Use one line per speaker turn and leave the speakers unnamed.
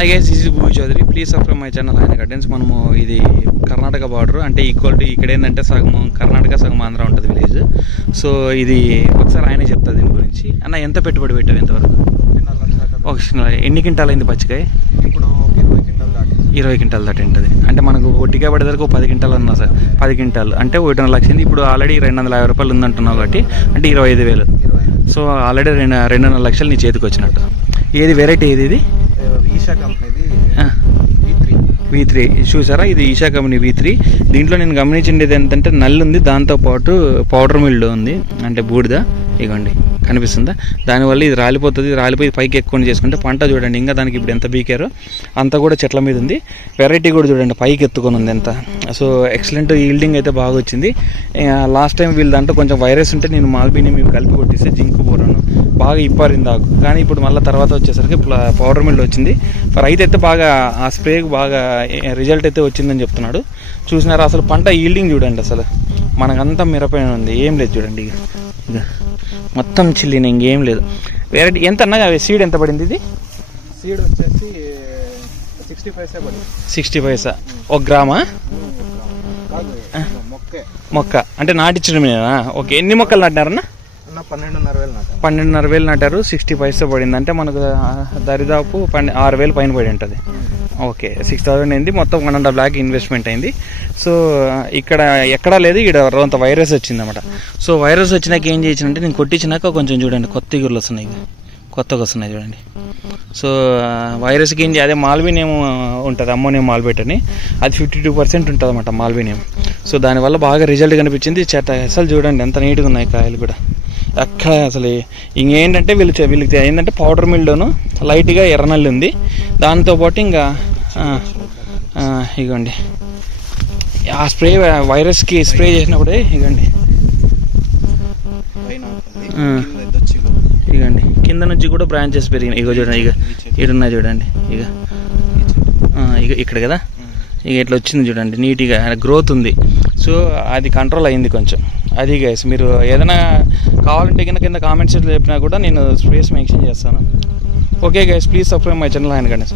High guys easy Bhumi Chaudhary please subscribe my channel ఆయన guidance మనము ఇది Karnataka border అంటే ఈక్వల్ టు ఇక్కడ ఏంటంటే సగం కర్ణాటక సగం ఆంధ్ర ఉంటుంది విలేజ్ సో ఇది ఒకసారి ఆయనే చెప్తా దీని గురించి. అన్న ఎంత పెట్టుబడి పెట్టావు ఎంతవరకు ఒక ఎన్ని క్వింటాల్ అయింది పచ్చికాయ?
ఇప్పుడు ఒక ఇరవై క్వింటాల్ దాటి
ఇరవై క్వింటాల్ దాటి ఉంటుంది అంటే మనకు ఒట్టిగా పడేదానికి ఒక పది క్వింటాల్ అన్నా సార్. పది క్వింటాల్. అంటే ఒకటిన్నర లక్షలు. ఇప్పుడు ఆల్రెడీ రెండు వందల యాభై రూపాయలు ఉందంటున్నావు కాబట్టి అంటే ఇరవై ఐదు వేలు. సో ఆల్రెడీ రెండు రెండున్నర లక్షలు నీ చేతికి వచ్చినట్టు. ఏది వెరైటీ ఏది ఇది?
ఈషా కంపెనీది
వి త్రీ చూసారా? ఇది ఈషా కంపెనీ వి త్రీ దీంట్లో నేను గమనించిండేది ఏంటంటే నల్లు ఉంది దాంతోపాటు పౌడర్ మిల్డ్ ఉంది అంటే బూడిద. ఇగోండి కనిపిస్తుందా? దానివల్ల ఇది రాలిపోతుంది రాలిపోయి పైకి ఎక్కువ చేసుకుంటే పంట చూడండి ఇంకా దానికి ఇప్పుడు ఎంత బీకారో అంతా కూడా చెట్ల మీద ఉంది. వెరైటీ కూడా చూడండి పైకి ఎత్తుకొని ఉంది ఎంత. సో ఎక్సలెంట్ ఈల్డింగ్ అయితే బాగా వచ్చింది. లాస్ట్ టైం వీళ్ళ దాంట్లో కొంచెం వైరస్ ఉంటే నేను మాల్బీని మీకు కలిపి కొట్టిస్తే జింక్ బోరాను. బాగా ఇప్పారింది ఆకు. కానీ ఇప్పుడు మళ్ళీ తర్వాత వచ్చేసరికి పౌడర్ మిల్ వచ్చింది. రైతు అయితే బాగా ఆ స్ప్రేకి బాగా రిజల్ట్ అయితే వచ్చిందని చెప్తున్నాడు. చూసినారా అసలు పంట ఈల్డింగ్ చూడండి అసలు. మనకంతా మిరపైన ఉంది ఏం లేదు చూడండి ఇక. ఇక మొత్తం చిల్లిన ఇంకేం లేదు. వెరైటీ ఎంత అన్నా సీడ్ ఎంత పడింది ఇది?
సీడ్ వచ్చేసి సిక్స్టీ ఫైవ్ సే
సిక్స్టీ పైసా ఒక గ్రామా?
మొక్కే.
అంటే నాటించడమేనా? ఓకే ఎన్ని మొక్కలు నాటినారన్నా?
పన్నెండున్నర వేలు
పన్నెండున్నర వేలు నాటారు సిక్స్టీ పైసా పడింది. అంటే మనకు దరిదాపు పన్నె ఆరు వేలు పైన పడి ఉంటుంది. ఓకే సిక్స్ థౌసండ్ అయింది. మొత్తం one and half lakh investment అయింది. సో ఇక్కడ ఎక్కడా లేదు. ఇక్కడ అంత వైరస్ వచ్చిందన్నమాట. సో వైరస్ వచ్చినాక ఏం చేసినంటే నేను కొట్టించినాక కొంచెం చూడండి కొత్త ఇగురులు వస్తున్నాయి. కొత్తగా వస్తున్నాయి చూడండి. సో వైరస్కి ఏం అదే మాల్బీనేమో ఉంటుంది అమ్మోనియం మాల్బేట్ అని. అది ఫిఫ్టీ టూ పర్సెంట్ ఉంటుంది అనమాట మాల్బీనియం సో దానివల్ల బాగా రిజల్ట్ కనిపించింది. చెట్ట అసలు చూడండి ఎంత నీట్గా ఉన్నాయి కాయలు కూడా. అక్కడ అసలు ఇంకేంటంటే వీళ్ళు వీళ్ళకి ఏంటంటే పౌడర్ మిల్లోను లైట్గా ఎర్రనల్లి ఉంది. దాంతోపాటు ఇంకా ఇగోండి. ఆ స్ప్రే వైరస్కి స్ప్రే చేసినప్పుడే ఇగోండి. ఇగండి. కింద నుంచి కూడా బ్రాంచెస్ పెరిగినాయి. ఇగో చూడండి ఇక ఇడున్నాయి చూడండి ఇక ఇక ఇక్కడ కదా? ఇక ఇట్లా వచ్చింది చూడండి నీట్గా గ్రోత్ ఉంది. సో అది కంట్రోల్ అయింది కొంచెం. అది గైస్ మీరు ఏదైనా కావాలంటే కింద కింద కామెంట్స్ చెప్పినా కూడా నేను స్పేస్ మెన్షన్ చేస్తాను. Okay guys please subscribe my channel ఆయన గణేష్